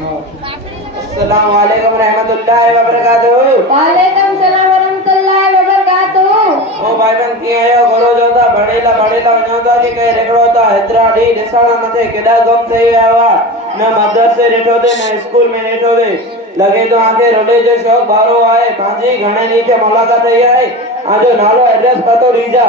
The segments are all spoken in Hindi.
अस्सलाम वालेकुम रहमतुल्लाहि व बरकातहू। वालेकुम सलाम व रहमतुल्लाहि व बरकातहू। ओ भाई बहन की आयो घरो जोता भणेला वणोता की कई रेखड़ोता हेतरा डी दिसण मथे केडा गम થઈ આવા न मदरसे रेठो दे न स्कूल में रेठो दे लगे तो आके रोडे जो शौक बारो आए पांजी घणे नीचे मुलाकात થઈ आए आजो नालो एड्रेस पतो लीजा।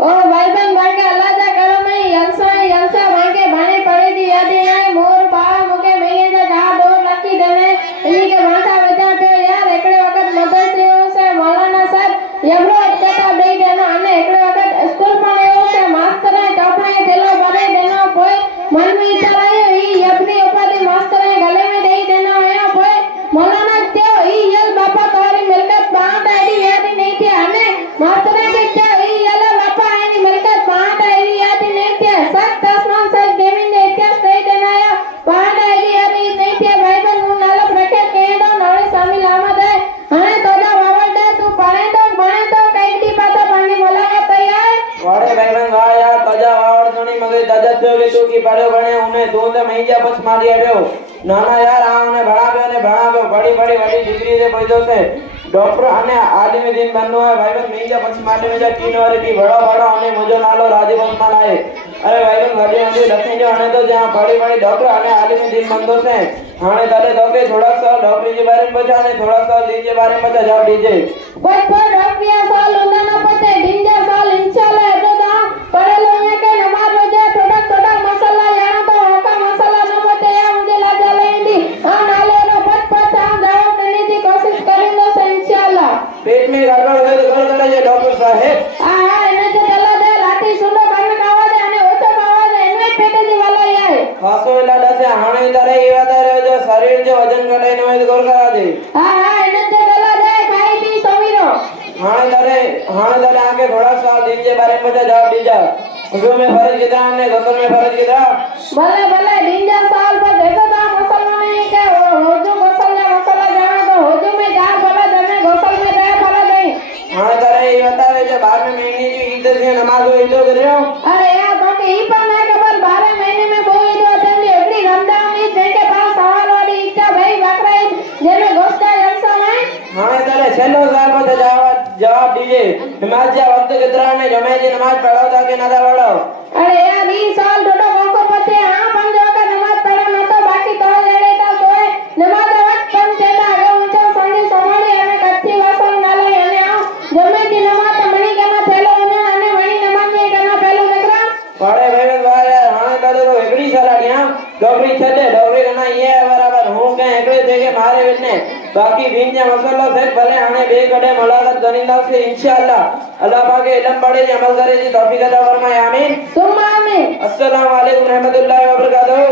ओ भाई बहन भाई अल्लाह दा करम है यलसा भाई के भाने पड़े दी यादे आए मोर बा मुके मईए दा जा दो लकी देने इन्हीं के भाटा वजा पे यार एकड़े वक्त मदरसे से मौलाना साहब यबरो अटका दे देना अने एकड़े वक्त स्कूल में एवो से मास्टर टोपने देलो बने देनो कोई मन में इतरायो ई अपनी उपाधि मास्टर गले में दे देना है कोई मौलाना त्यो ई यल बापा तोरी मिलकत बांट आईडी याद नहीं थी अने मास्टर के त्यो ई यल बापा आईडी मिलकत बांट आईडी याद नहीं थी सत आसमान सर जमीन ने इतिहास दे देना है बांट आईडी याद नहीं थी भाई बहन नु नालो रखे केडो नळे शामिल आमद है हने तोजा वावड दे तू बने तो कैटी पाता पानी मुलाकात तैयार वाड़े भाई बहन वाह यार तजा वावड़ जोनी मगे दजा थयो के तू की पाड़ो बने उने दो ने मईजा पछ मारी आव्यो नाना यार आ उने भणाव्यो बड़ी वडी डिग्री से पढ़ो से डॉक्टर अने आलिम दिन बननो है भाई बहन मईजा पछ माटे में जा 3 वारे की बड़ा अने मुजो नालो राजीव उस्मान आए अरे भाई बहन वडी लखी जो अने तो जहां बड़ी डॉक्टर अने आलिम दिन बंदो से हाने ताले तो के थोड़ा सा डॉक्टरी के बारे में बचा ने थोड़ा सा दिन के बारे में बता जाओ डीजे पर डॉक्टरिया साल उंदा ना पते डिंजा साल इंशाल्लाह तो दा पढ़े लोगे के नमाज रोजे थोड़ा मसाला जाना तो होका मसाला न पते या मुझे लाजा लेंदी हां नाले रो पट हम जवाब देने की कोशिश करेंगे से इंशाल्लाह पेट में गड़बड़ है तो कर करे डॉक्टर साहब हां इने से चला दे लाठी सुनो बन कावा दे अने ओछो कावा दे इने पेटे दी वाला यार खासो लाडा से हाणे इधर ही वादा रे जो शरीर जो वजन घटाई न होय तो कर करा दे हां इने से चला दे खाई पी समीरो हाणे दरे आके थोड़ा सा दिन के बारे में बता जवाब दीजा हुजूर में फर्ज कितना ने गसल में फर्ज कितना भले डिंजा साल पर देखो ता मुसलमान है के होजो मसाला जाना तो होजो में जा भले दने गसल में दे भले नहीं हाणे दरे ये बतावे जो 12 महीने की ईद से नमाज हो ईदो करियो अरे यार तो के ई पर ना खबर 12 महीने में वो ईद अटेंड एवरी रमजान ईद के पास सवाल वाली इच्छा भाई बकरा ईद जेने गोश्त जलसा में हाणे दरे छेलो साल पर जवाब दीजिए नमाज का वक्त कितना ने जमे जी नमाज पढ़ो था कि ना पढ़ो अरे यार ई साल थोड़ा मौको पछे हां पंज वक्त नमाज पढ़ा न तो बाकी तो लेड़े ता सोए नमाज वक्त पंज चेला आगे ऊंचा सांडी संभाली अने कच्ची वासन नाले अने आ जमे की नमाज मणी केना थेलो अने मणी नमाज में केना पहलो नकरा पढ़े भाई वाह यार हाणे तो एकड़ी सालाडिया डोगरी छडे डोगरी कना ये बराबर हूं के एकड़े देके मारे विने बाकी बीन मसलो से भले हाने बे कड़े मुलाकात करिंदा से इंशाअल्लाह अल्लाह पाक इल्म पढ़े अमल करे जी तौफीक अता फरमाए आमीन सुम्मा आमीन। अस्सलाम वालेकुम रहमतुल्लाहि व बरकातहू।